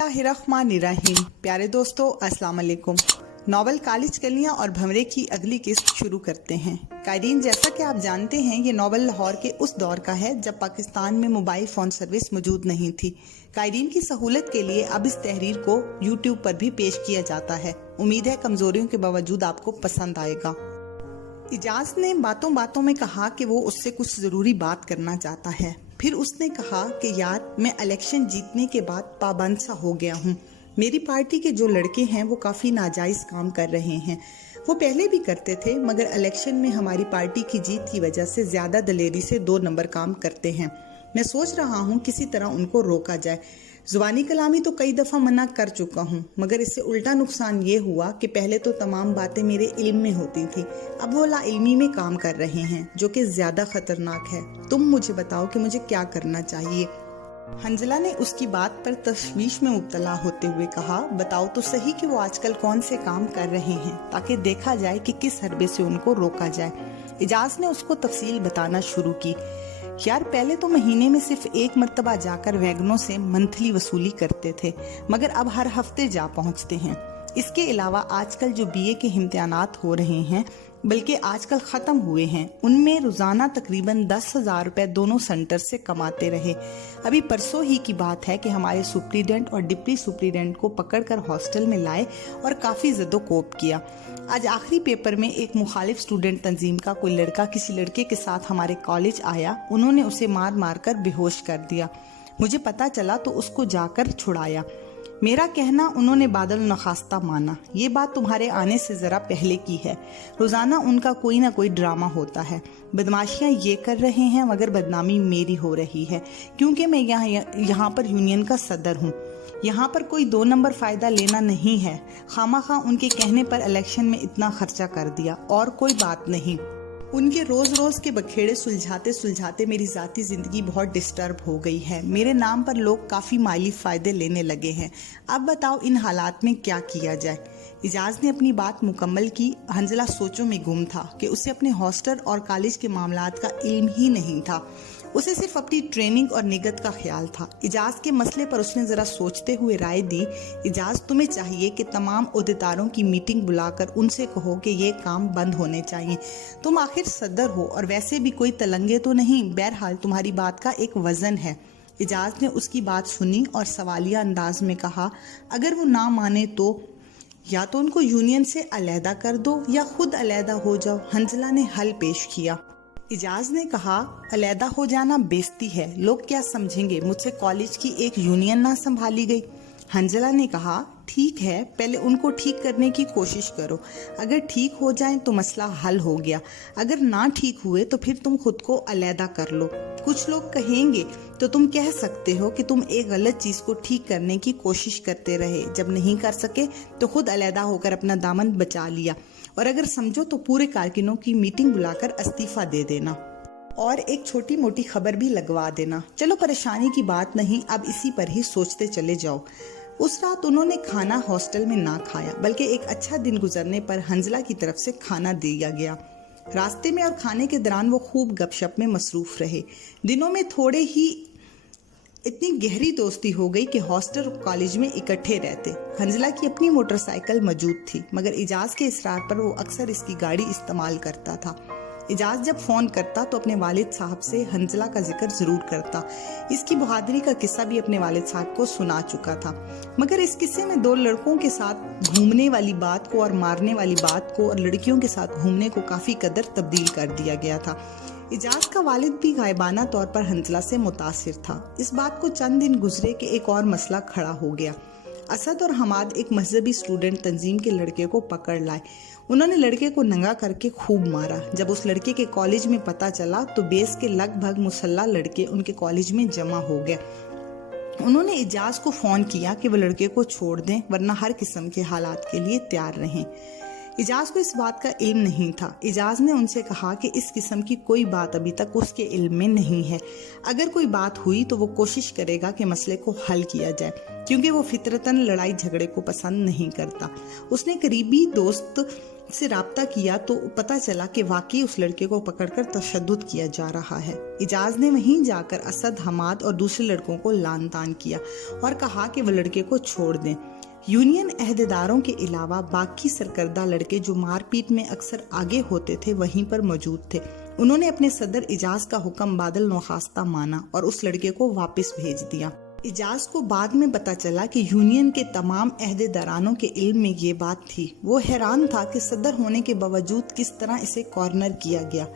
बिस्मिल्लाहिर्रहमानिर्रहीम। प्यारे दोस्तों, अस्सलाम वालेकुम। नॉवल कालिज कलियां और भंवरे की अगली किस्त शुरू करते हैं। कायरीन, जैसा कि आप जानते हैं, ये नॉवल लाहौर के उस दौर का है जब पाकिस्तान में मोबाइल फ़ोन सर्विस मौजूद नहीं थी। कायरीन की सहूलत के लिए अब इस तहरीर को यूट्यूब पर भी पेश किया जाता है। उम्मीद है कमजोरियों के बावजूद आपको पसंद आएगा। इजाज ने बातों बातों में कहा कि वो उससे कुछ ज़रूरी बात करना चाहता है। फिर उसने कहा कि यार, मैं इलेक्शन जीतने के बाद पाबंद सा हो गया हूँ। मेरी पार्टी के जो लड़के हैं वो काफ़ी नाजायज़ काम कर रहे हैं। वो पहले भी करते थे, मगर इलेक्शन में हमारी पार्टी की जीत की वजह से ज़्यादा दलेरी से 2 नंबर काम करते हैं। मैं सोच रहा हूँ किसी तरह उनको रोका जाए। जुबानी कलामी तो कई दफ़ा मना कर चुका हूँ, मगर इससे उल्टा नुकसान ये हुआ कि पहले तो तमाम बातें मेरे इल्म में होती थी, अब वो लाइल्मी में काम कर रहे हैं, जो कि ज़्यादा खतरनाक है। तुम मुझे बताओ कि मुझे क्या करना चाहिए। हंजला ने उसकी बात पर तशवीश में मुब्तला होते हुए कहा, बताओ तो सही कि वो आजकल कौन से काम कर रहे हैं, ताकि देखा जाए कि किस हरबे से उनको रोका जाए। इजाज ने उसको तफसील बताना शुरू की। यार, पहले तो महीने में सिर्फ 1 मरतबा जाकर वैगनों से मंथली वसूली करते थे, मगर अब हर हफ्ते जा पहुंचते हैं। इसके अलावा आजकल जो बीए के इम्तिहानात हो रहे हैं, बल्कि आजकल ख़त्म हुए हैं, उनमें रोज़ाना तकरीबन 10,000 रुपये दोनों सेंटर से कमाते रहे। अभी परसों ही की बात है कि हमारे सुप्रीडेंट और डिप्टी सुप्रीडेंट को पकड़कर हॉस्टल में लाए और काफ़ी ज़दोकोब किया। आज आखिरी पेपर में एक मुखालिफ स्टूडेंट तंजीम का कोई लड़का किसी लड़के के साथ हमारे कॉलेज आया। उन्होंने उसे मार मार कर बेहोश कर दिया। मुझे पता चला तो उसको जाकर छुड़ाया। मेरा कहना उन्होंने बादल नखास्ता माना। ये बात तुम्हारे आने से ज़रा पहले की है। रोज़ाना उनका कोई ना कोई ड्रामा होता है। बदमाशियाँ ये कर रहे हैं, मगर बदनामी मेरी हो रही है, क्योंकि मैं यहाँ पर यूनियन का सदर हूँ। यहाँ पर कोई 2 नंबर फ़ायदा लेना नहीं है। खामखा उनके कहने पर इलेक्शन में इतना खर्चा कर दिया, और कोई बात नहीं। उनके रोज रोज के बखेड़े सुलझाते सुलझाते मेरी जाती जिंदगी बहुत डिस्टर्ब हो गई है। मेरे नाम पर लोग काफ़ी माली फ़ायदे लेने लगे हैं। अब बताओ इन हालात में क्या किया जाए। इजाज ने अपनी बात मुकम्मल की। हंजला सोचों में गुम था कि उसे अपने हॉस्टल और कॉलेज के मामलात का इल्म ही नहीं था। उसे सिर्फ अपनी ट्रेनिंग और निगत का ख्याल था। इजाज के मसले पर उसने ज़रा सोचते हुए राय दी, इजाज, तुम्हें चाहिए कि तमाम ओहदेदारों की मीटिंग बुलाकर उनसे कहो कि ये काम बंद होने चाहिए। तुम आखिर सदर हो और वैसे भी कोई तलंगे तो नहीं। बहरहाल तुम्हारी बात का एक वजन है। इजाज ने उसकी बात सुनी और सवालिया अंदाज में कहा, अगर वो ना माने तो या तो उनको यूनियन से अलहदा कर दो या खुद अलहदा हो जाओ। हंजला ने हल पेश किया। इजाज ने कहा, अलहदा हो जाना बेइज्जती है, लोग क्या समझेंगे, मुझसे कॉलेज की एक यूनियन ना संभाली गई। हंजला ने कहा, ठीक है, पहले उनको ठीक करने की कोशिश करो। अगर ठीक हो जाए तो मसला हल हो गया। अगर ना ठीक हुए तो फिर तुम खुद को अलहदा कर लो। कुछ लोग कहेंगे तो तुम कह सकते हो कि तुम एक गलत चीज को ठीक करने की कोशिश करते रहे, जब नहीं कर सके तो खुद अलहदा होकर अपना दामन बचा लिया, और अगर समझो तो पूरे कारकुनों की मीटिंग बुलाकर इस्तीफा दे देना और एक छोटी मोटी खबर भी लगवा देना। चलो, परेशानी की बात नहीं, अब इसी पर ही सोचते चले जाओ। उस रात उन्होंने खाना हॉस्टल में ना खाया, बल्कि एक अच्छा दिन गुजरने पर हंजला की तरफ से खाना दिया गया। रास्ते में और खाने के दौरान वो खूब गपशप में मसरूफ रहे। दिनों में थोड़े ही इतनी गहरी दोस्ती हो गई कि हॉस्टल और कॉलेज में इकट्ठे रहते। हंजला की अपनी मोटरसाइकिल मौजूद थी, मगर इजाज के इसरार पर वो अक्सर इसकी गाड़ी इस्तेमाल करता था। इजाज जब फ़ोन करता तो अपने वालिद साहब से हंजला का जिक्र ज़रूर करता। इसकी बहादुरी का किस्सा भी अपने वालिद साहब को सुना चुका था, मगर इस किस्से में 2 लड़कों के साथ घूमने वाली बात को और मारने वाली बात को और लड़कियों के साथ घूमने को काफ़ी कदर तब्दील कर दिया गया था। इजाज का वालिद भी गायबाना तौर पर हंजला से मुतासिर था। इस बात को चंद दिन गुजरे कि एक और मसला खड़ा हो गया। असद और हमाद एक मजहबी स्टूडेंट तंजीम के लड़के को पकड़ लाए। उन्होंने लड़के को नंगा करके खूब मारा। जब उस लड़के के कॉलेज में पता चला तो बेस के लगभग मुसल्ला लड़के उनके कॉलेज में जमा हो गए। उन्होंने इजाज को फ़ोन किया कि वो लड़के को छोड़ दें, वरना हर किस्म के हालात के लिए तैयार रहें। इजाज को इस बात का इल्म नहीं था। इजाज ने उनसे कहा कि इस किस्म की कोई बात अभी तक उसके इल्म में नहीं है। अगर कोई बात हुई तो वो कोशिश करेगा कि मसले को हल किया जाए, क्योंकि वो फितरतन लड़ाई झगड़े को पसंद नहीं करता। उसने करीबी दोस्त से राब्ता किया तो पता चला कि वाकई उस लड़के को पकड़कर तशद्दुद किया जा रहा है। इजाज ने वहीं जाकर असद, हमाद और दूसरे लड़कों को लान तान किया और कहा कि वो लड़के को छोड़ दें। यूनियन अहदेदारों के अलावा बाकी सरकर्दा लड़के जो मारपीट में अक्सर आगे होते थे वहीं पर मौजूद थे। उन्होंने अपने सदर इजाज का हुक्म बादल नौखास्ता माना और उस लड़के को वापस भेज दिया। इजाज को बाद में पता चला कि यूनियन के तमाम अहदेदारानों के इल्म में ये बात थी। वो हैरान था कि सदर होने के बावजूद किस तरह इसे कॉर्नर किया गया।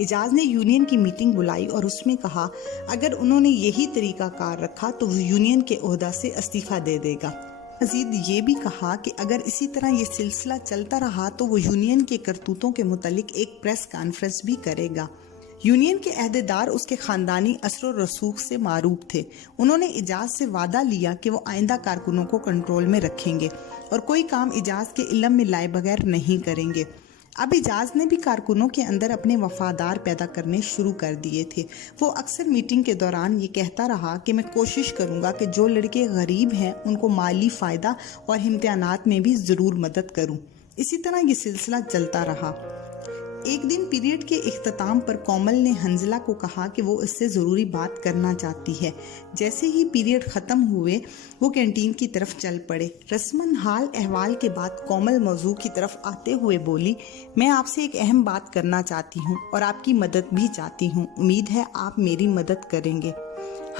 इजाज ने यूनियन की मीटिंग बुलाई और उसमें कहा अगर उन्होंने यही तरीका कार रखा तो वो यूनियन के ओहदा से इस्तीफा दे देगा। मजीद ये भी कहा कि अगर इसी तरह ये सिलसिला चलता रहा तो वो यूनियन के करतूतों के मुतालिक एक प्रेस कॉन्फ्रेंस भी करेगा। यूनियन के अहदेदार उसके खानदानी असर और रसूख से मारूफ थे। उन्होंने इजाज से वादा लिया कि वो आइंदा कारकुनों को कंट्रोल में रखेंगे और कोई काम इजाज के इल्म में लाए बगैर नहीं करेंगे। अब इजाज ने भी कारकुनों के अंदर अपने वफादार पैदा करने शुरू कर दिए थे। वो अक्सर मीटिंग के दौरान ये कहता रहा कि मैं कोशिश करूंगा कि जो लड़के गरीब हैं उनको माली फ़ायदा और इम्तिहानात में भी ज़रूर मदद करूं। इसी तरह ये सिलसिला चलता रहा। एक दिन पीरियड के इख्तिताम पर कोमल ने हंजला को कहा कि वो इससे ज़रूरी बात करना चाहती है। जैसे ही पीरियड ख़त्म हुए वो कैंटीन की तरफ चल पड़े। रस्मन हाल अहवाल के बाद कोमल मौजू की तरफ आते हुए बोली, मैं आपसे एक अहम बात करना चाहती हूँ और आपकी मदद भी चाहती हूँ। उम्मीद है आप मेरी मदद करेंगे।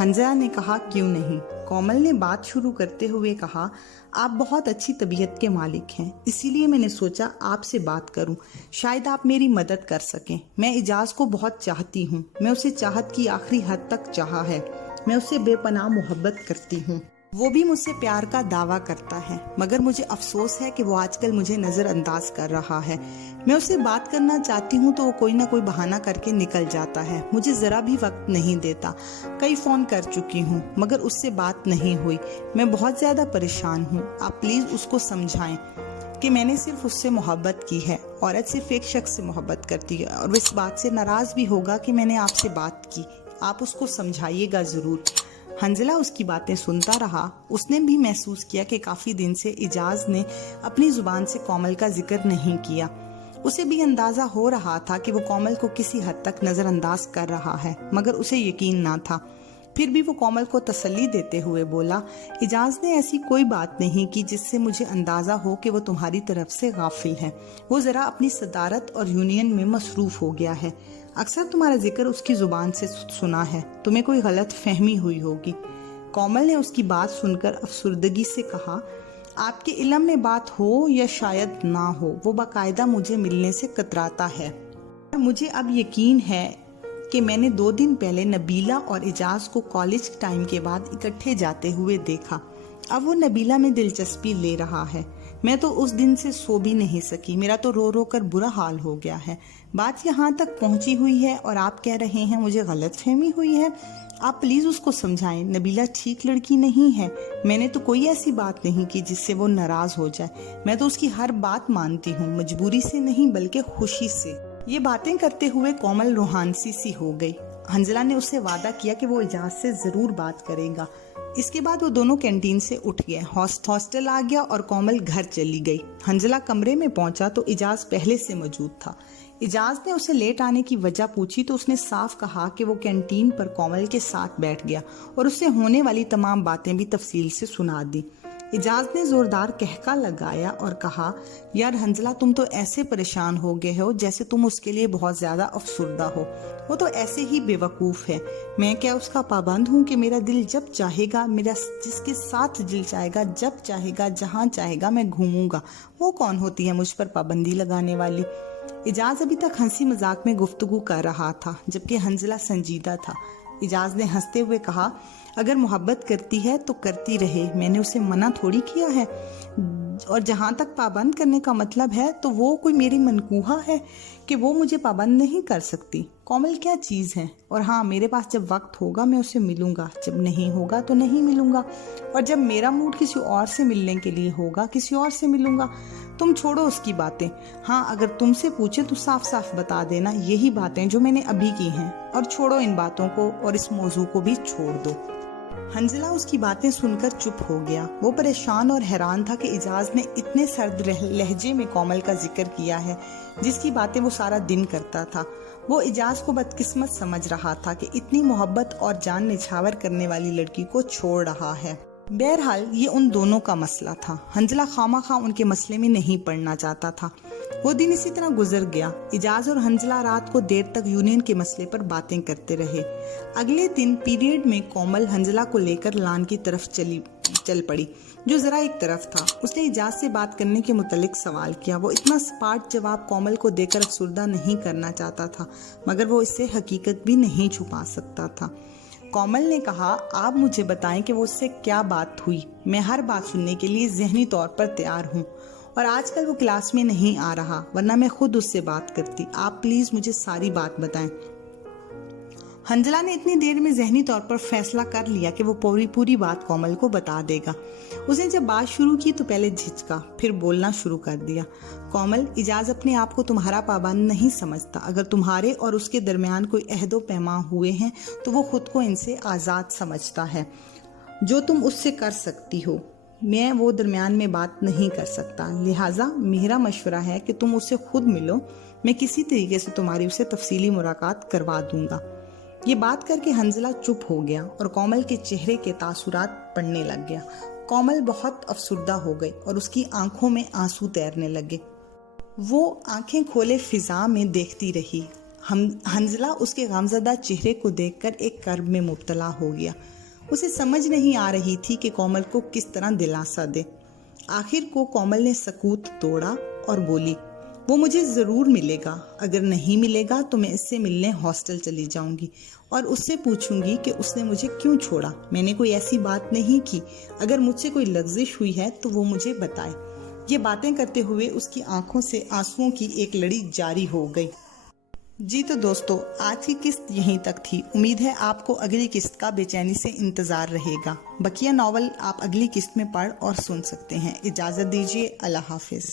हंजला ने कहा, क्यों नहीं। कोमल ने बात शुरू करते हुए कहा, आप बहुत अच्छी तबीयत के मालिक हैं, इसीलिए मैंने सोचा आपसे बात करूं। शायद आप मेरी मदद कर सकें। मैं इजाज को बहुत चाहती हूं। मैं उसे चाहत की आखिरी हद तक चाहा है। मैं उससे बेपनाह मोहब्बत करती हूं। वो भी मुझसे प्यार का दावा करता है, मगर मुझे अफसोस है कि वो आजकल मुझे नज़रअंदाज कर रहा है। मैं उससे बात करना चाहती हूँ तो वो कोई ना कोई बहाना करके निकल जाता है। मुझे ज़रा भी वक्त नहीं देता। कई फ़ोन कर चुकी हूँ मगर उससे बात नहीं हुई। मैं बहुत ज़्यादा परेशान हूँ। आप प्लीज़ उसको समझाएं कि मैंने सिर्फ उससे मोहब्बत की है। औरत सिर्फ एक शख्स से मोहब्बत करती है और वो इस बात से नाराज़ भी होगा कि मैंने आपसे बात की। आप उसको समझाइएगा ज़रूर। हंजला उसकी बातें सुनता रहा। उसने भी महसूस किया कि काफ़ी दिन से इजाज ने अपनी ज़ुबान से कोमल का जिक्र नहीं किया। उसे भी अंदाज़ा हो रहा था कि वो कोमल को किसी हद तक नज़रअंदाज कर रहा है, मगर उसे यकीन ना था। फिर भी वो कोमल को तसल्ली देते हुए बोला, इजाज ने ऐसी कोई बात नहीं की जिससे मुझे अंदाज़ा हो कि वो तुम्हारी तरफ से गाफिल है। वो ज़रा अपनी सदारत और यूनियन में मसरूफ़ हो गया है। अक्सर तुम्हारा जिक्र उसकी ज़ुबान से सुना है। तुम्हें कोई गलत फहमी हुई होगी। कोमल ने उसकी बात सुनकर अफसुर्दगी से कहा, आपके इल्म में बात हो या शायद ना हो, वो बाकायदा मुझे मिलने से कतराता है। मुझे अब यकीन है कि मैंने 2 दिन पहले नबीला और इजाज को कॉलेज टाइम के बाद इकट्ठे जाते हुए देखा। अब वो नबीला में दिलचस्पी ले रहा है। मैं तो उस दिन से सो भी नहीं सकी। मेरा तो रो रो कर बुरा हाल हो गया है। बात यहाँ तक पहुँची हुई है और आप कह रहे हैं मुझे गलत फहमी हुई है। आप प्लीज़ उसको समझाएं। नबीला ठीक लड़की नहीं है। मैंने तो कोई ऐसी बात नहीं की जिससे वो नाराज़ हो जाए। मैं तो उसकी हर बात मानती हूँ, मजबूरी से नहीं बल्कि खुशी से। ये बातें करते हुए कोमल रूहानसी सी हो गई। हंजला ने उससे वादा किया कि वो इजाज से ज़रूर बात करेगा। इसके बाद वो दोनों कैंटीन से उठ गए। हॉस्टल आ गया और कोमल घर चली गई। हंजला कमरे में पहुंचा तो इजाज पहले से मौजूद था। इजाज ने उसे लेट आने की वजह पूछी तो उसने साफ कहा कि वो कैंटीन पर कोमल के साथ बैठ गया और उससे होने वाली तमाम बातें भी तफसील से सुना दी। इजाज ने जोरदार कहका लगाया और कहा, यार हंजला, तुम तो ऐसे परेशान हो गए हो जैसे तुम उसके लिए बहुत ज्यादा अफसुर्दा हो। वो तो ऐसे ही बेवकूफ है। मैं क्या उसका पाबंद हूँ कि मेरा दिल जब चाहेगा, मेरा जिसके साथ दिल चाहेगा, जब चाहेगा, जहाँ चाहेगा मैं घूमूंगा। वो कौन होती है मुझ पर पाबंदी लगाने वाली। इजाज अभी तक हंसी मजाक में गुफ्तगू कर रहा था जबकि हंजला संजीदा था। इजाज ने हंसते हुए कहा, अगर मोहब्बत करती है तो करती रहे, मैंने उसे मना थोड़ी किया है। और जहाँ तक पाबंद करने का मतलब है तो वो कोई मेरी मनकूहा है कि वो मुझे पाबंद नहीं कर सकती। कोमल क्या चीज़ है। और हाँ, मेरे पास जब वक्त होगा मैं उसे मिलूंगा, जब नहीं होगा तो नहीं मिलूंगा। और जब मेरा मूड किसी और से मिलने के लिए होगा किसी और से मिलूंगा। तुम छोड़ो उसकी बातें। हाँ, अगर तुमसे पूछे तो साफ साफ बता देना यही बातें जो मैंने अभी की हैं, और छोड़ो इन बातों को और इस मौजू को भी छोड़ दो। حنزلہ اس کی باتیں سن کر چپ ہو گیا۔ وہ پریشان اور حیران تھا کہ اعجاز نے اتنے سرد لہجے میں کومل کا ذکر کیا ہے جس کی باتیں وہ سارا دن کرتا تھا۔ وہ اعجاز کو بدقسمت سمجھ رہا تھا کہ اتنی محبت اور جان نچھاور کرنے والی لڑکی کو چھوڑ رہا ہے۔ بہرحال یہ ان دونوں کا مسئلہ تھا۔ حنزلہ خواہ ان کے مسئلے میں نہیں پڑنا چاہتا تھا۔ وہ دن اسی طرح گزر گیا۔ اعجاز اور حنزلہ رات کو دیر تک یونین کے مسئلے پر باتیں کرتے رہے۔ اگلے دن پیریڈ میں کومل حنزلہ کو لے کر لان کی طرف چل پڑی جو ذرا ایک طرف تھا۔ اس نے اعجاز سے بات کرنے کے متعلق سوال کیا۔ وہ اتنا سپاٹ جواب کومل کو دے کر افسردہ نہیں کرنا چاہتا تھا مگر وہ اس سے حقیقت بھی نہیں چھپا سکتا تھا۔ کومل نے کہا، آپ مجھے بتائیں کہ وہ اس سے کیا بات ہوئی۔ میں ہر بات سننے کے لیے ذہنی طور پر تیار ہوں، اور آج کل وہ کلاس میں نہیں آ رہا ورنہ میں خود اس سے بات کرتی۔ آپ پلیز مجھے ساری بات بتائیں۔ حنزلہ نے اتنی دیر میں ذہنی طور پر فیصلہ کر لیا کہ وہ پوری بات کومل کو بتا دے گا۔ اس نے جب بات شروع کی تو پہلے جھجکا، پھر بولنا شروع کر دیا۔ کومل، اعجاز اپنے آپ کو تمہارا پابند نہیں سمجھتا۔ اگر تمہارے اور اس کے درمیان کوئی عہد و پیمان ہوئے ہیں تو وہ خود کو ان سے آزاد سمجھتا ہے۔ جو تم اس سے کر سکتی ہو میں وہ درمیان میں بات نہیں کر سکتا، لہٰذا میرا مشورہ ہے کہ تم اس سے خود ملو۔ میں کسی طریقے سے تمہاری اسے تفصیلی ملاقات کروا دوں گا۔ یہ بات کر کے حنزلہ چپ ہو گیا اور کومل کے چہرے کے تاثرات پڑنے لگ گیا۔ کومل بہت افسردہ ہو گئی اور اس کی آنکھوں میں آنسو تیرنے لگے۔ وہ آنکھیں کھولے فضا میں دیکھتی رہی۔ حنزلہ اس کے غمزدہ چہرے کو دیکھ کر ایک کرب میں مبتلا ہو گیا۔ اسے سمجھ نہیں آ رہی تھی کہ کومل کو کس طرح دلاسا دے۔ آخر کو کومل نے سکوت توڑا اور بولی، وہ مجھے ضرور ملے گا۔ اگر نہیں ملے گا تو میں اس سے ملنے ہاسٹل چلی جاؤں گی اور اس سے پوچھوں گی کہ اس نے مجھے کیوں چھوڑا۔ میں نے کوئی ایسی بات نہیں کی۔ اگر مجھ سے کوئی لغزش ہوئی ہے تو وہ مجھے بتائے۔ یہ باتیں کرتے ہوئے اس کی آنکھوں سے آنسوؤں کی ایک لڑی جاری ہو گئی۔ جی تو دوستو، آج کی قسط یہیں تک تھی۔ امید ہے آپ کو اگلی قسط کا بے چینی سے انتظار رہے گا۔ بقیہ ناول آپ اگلی قسط میں پڑھ اور سن سکتے ہیں۔ اجازت دیجیے، اللہ حافظ۔